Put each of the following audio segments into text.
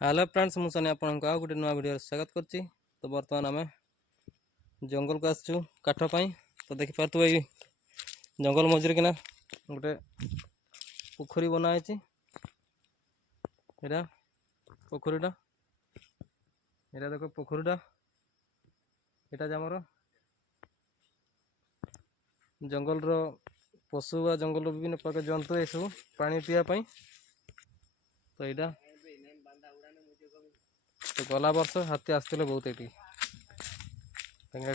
Hello friends मुझे आपको आउ गोटे नुआ वीडियो स्वागत करछि। तो बर्तमान आम जंगल को आसचु काठपाई। तो देखिपु ये जंगल मझे किना गोटे पोखरी बनाई। यहाँ पोखरीटा यहाँ देख पोखरीटा यहाँ आमर जंगल पशु व जंगल विभिन्न प्रकार जंतु ये सब पानी पीवाई। तो यहाँ तो गला वर्ष हाथी आसते बहुत ये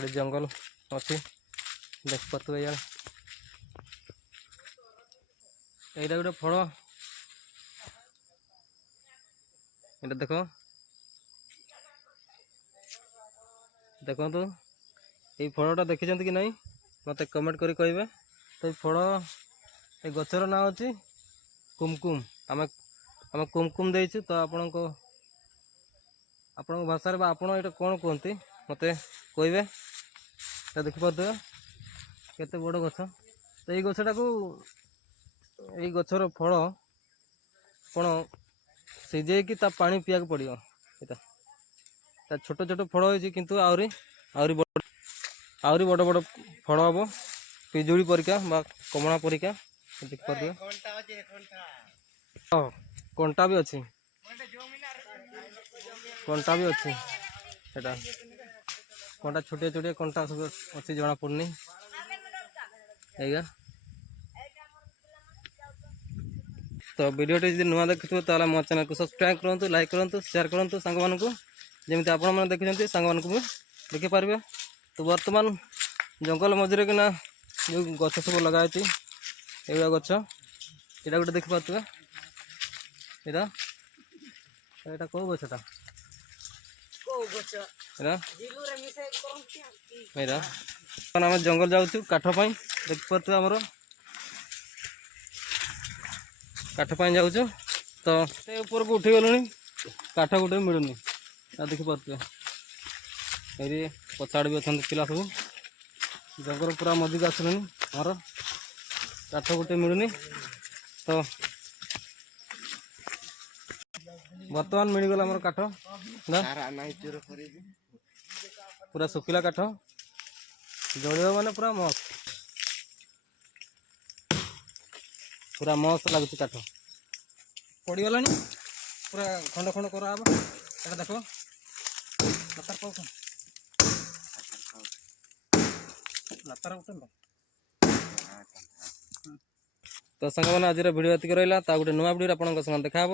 जंगल अच्छी देख पात यार यहाँ गोटे फल ये देख देखो ये फलटा देखी कि नहीं मत कमेंट करी कहे। तो ये फल ये गचर ना अच्छी कुमकुम आम आम कुमकुम देचु। तो आपण भाषा आपण ये कौन कहते मत कहे। देखिपे केते बड़ गछ। तो ये गछटा को ये गचर फल कौन सीझे कि पानी पिया पड़ो। यहाँ छोट छोट फल हो किंतु आहरी बड़ बड़ फल हम पिजुड़ी परिका कमला परिका देखिए। कंटा भी अच्छी कंटा भी अच्छी सेटा कंटा छोटिया छोटिया कंटा सब अच्छी जना पड़नी है। तो वीडियो जी नुआ देखुए तो मो चैनल को सब्सक्राइब करूँ, लाइक करूँ, शेयर करूँ सांग मानू जमी आपण मैंने देखते सांग मानू भी देखिपारे। तो बर्तमान जंगल मझे किना जो गछ सब लगाई ये गछ यहाँ गोटे देखिपे यहाँ यहाँ कौ गछटा आम जंगल जाऊँ काठपाई देखिपे आमर काठपाई जाऊँ। तो ऊपर को उठी गलुनी काठ गोटे मिलूनी देखिपे ये पछाड़ भी अच्छा पिला सब जंगल पूरा मधी को आसलुनि आमर काठ गोटे मिलूनी। तो बर्तमान मिलगला आमर काठ पूरा सुखिला काठ जलियो माने पूरा मस्त लगुच काठ पड़गला पूरा खंड खंड कराब। ये देख लातार उठे। तो सांग मैंने आज वीडियो एतिक रहा गोटे नुआ वीडियो आपको देखा।